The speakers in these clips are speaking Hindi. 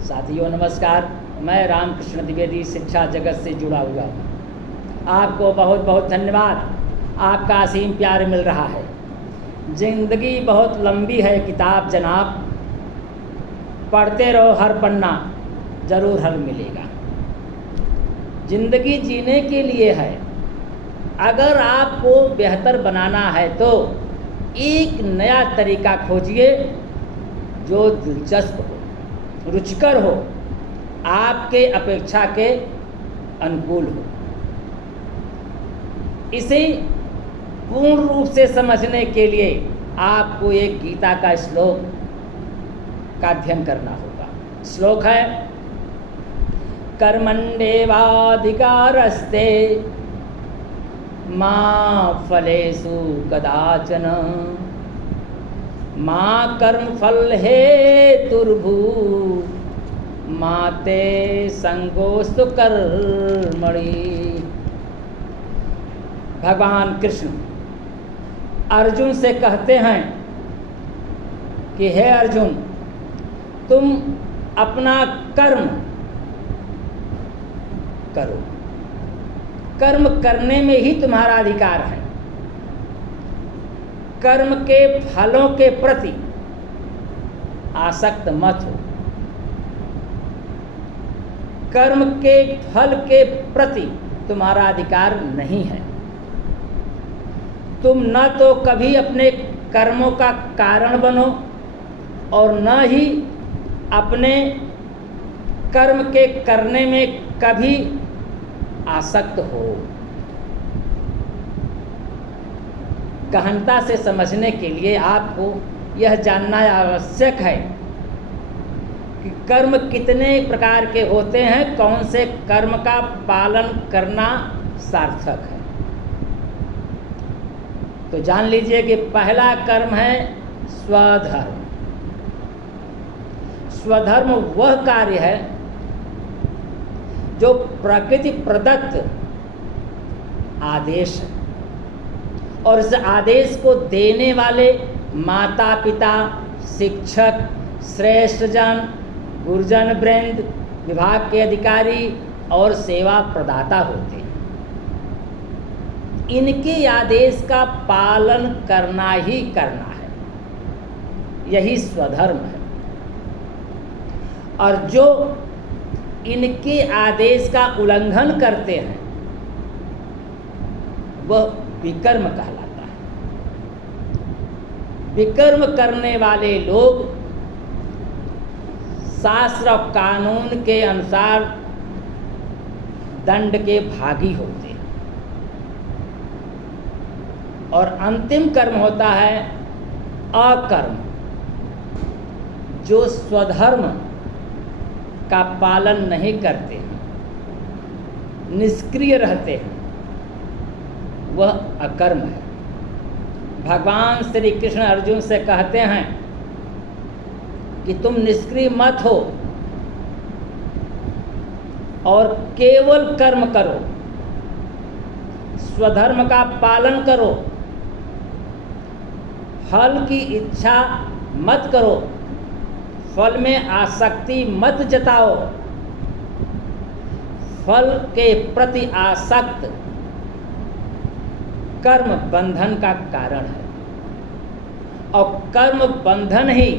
साथियों नमस्कार, मैं रामकृष्ण द्विवेदी शिक्षा जगत से जुड़ा हुआ हूँ। आपको बहुत बहुत धन्यवाद। आपका असीम प्यार मिल रहा है। ज़िंदगी बहुत लंबी है किताब जनाब, पढ़ते रहो हर पन्ना, ज़रूर हल मिलेगा। ज़िंदगी जीने के लिए है, अगर आपको बेहतर बनाना है तो एक नया तरीका खोजिए जो दिलचस्प हो, रुचिकर हो, आपके अपेक्षा के अनुकूल हो। इसे पूर्ण रूप से समझने के लिए आपको एक गीता का श्लोक का अध्ययन करना होगा। श्लोक है, कर्मण्येवाधिकारस्ते मा फलेषु कदाचन मा कर्मफल हेतुर्भू मा ते संगोस्तु कर्मणि। भगवान कृष्ण अर्जुन से कहते हैं कि हे अर्जुन, तुम अपना कर्म करो, कर्म करने में ही तुम्हारा अधिकार है। कर्म के फलों के प्रति आसक्त मत हो। कर्म के फल के प्रति तुम्हारा अधिकार नहीं है। तुम न तो कभी अपने कर्मों का कारण बनो और न ही अपने कर्म के करने में कभी आसक्त हो। गहनता से समझने के लिए आपको यह जानना आवश्यक है कि कर्म कितने प्रकार के होते हैं, कौन से कर्म का पालन करना सार्थक है। तो जान लीजिए कि पहला कर्म है स्वधर्म। स्वधर्म वह कार्य है जो प्रकृति प्रदत्त आदेश है और इस आदेश को देने वाले माता पिता, शिक्षक, श्रेष्ठ जन, गुरुजन वृंद, विभाग के अधिकारी और सेवा प्रदाता होते हैं। इनके आदेश का पालन करना ही करना है, यही स्वधर्म है। और जो इनके आदेश का उल्लंघन करते हैं वह विकर्म कहलाता है। विकर्म करने वाले लोग शास्त्र और कानून के अनुसार दंड के भागी होते हैं। और अंतिम कर्म होता है अकर्म, जो स्वधर्म का पालन नहीं करते हैं, निष्क्रिय रहते हैं, वह अकर्म है। भगवान श्री कृष्ण अर्जुन से कहते हैं कि तुम निष्क्रिय मत हो और केवल कर्म करो, स्वधर्म का पालन करो, फल की इच्छा मत करो, फल में आसक्ति मत जताओ। फल के प्रति आसक्त कर्म बंधन का कारण है और कर्म बंधन ही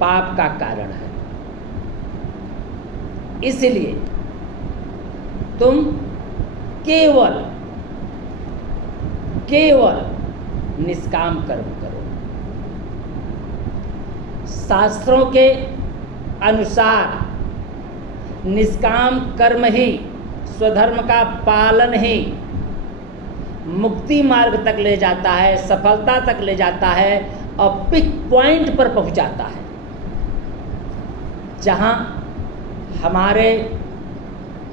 पाप का कारण है। इसलिए तुम केवल निष्काम कर्म करो। शास्त्रों के अनुसार निष्काम कर्म ही, स्वधर्म का पालन ही मुक्ति मार्ग तक ले जाता है, सफलता तक ले जाता है और पिक पॉइंट पर पहुंचाता है, जहां हमारे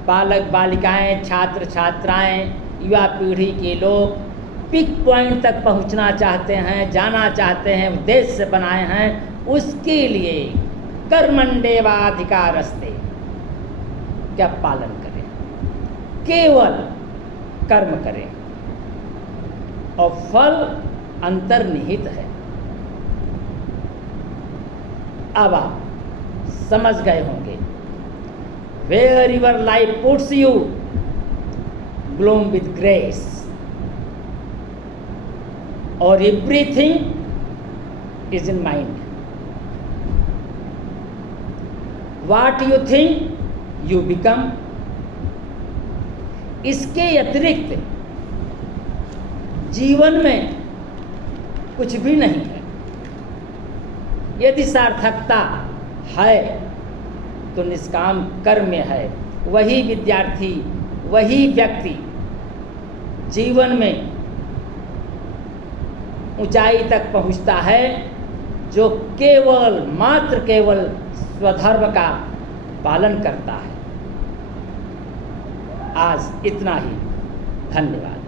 बालक बालिकाएं, छात्र छात्राएं, युवा पीढ़ी के लोग पिक पॉइंट तक पहुंचना चाहते हैं, जाना चाहते हैं, उद्देश्य बनाए हैं। उसके लिए कर्मण्येवाधिकारस्ते क्या पालन करें, केवल कर्म करें और फल अंतर्निहित है। अब आप समझ गए होंगे। Where your life puts you bloom with grace, और everything is in mind. What you think you become. इसके अतिरिक्त जीवन में कुछ भी नहीं है। यदि सार्थकता है तो निष्काम कर्म में है। वही विद्यार्थी, वही व्यक्ति जीवन में ऊंचाई तक पहुंचता है जो केवल मात्र केवल स्वधर्म का पालन करता है। आज इतना ही, धन्यवाद।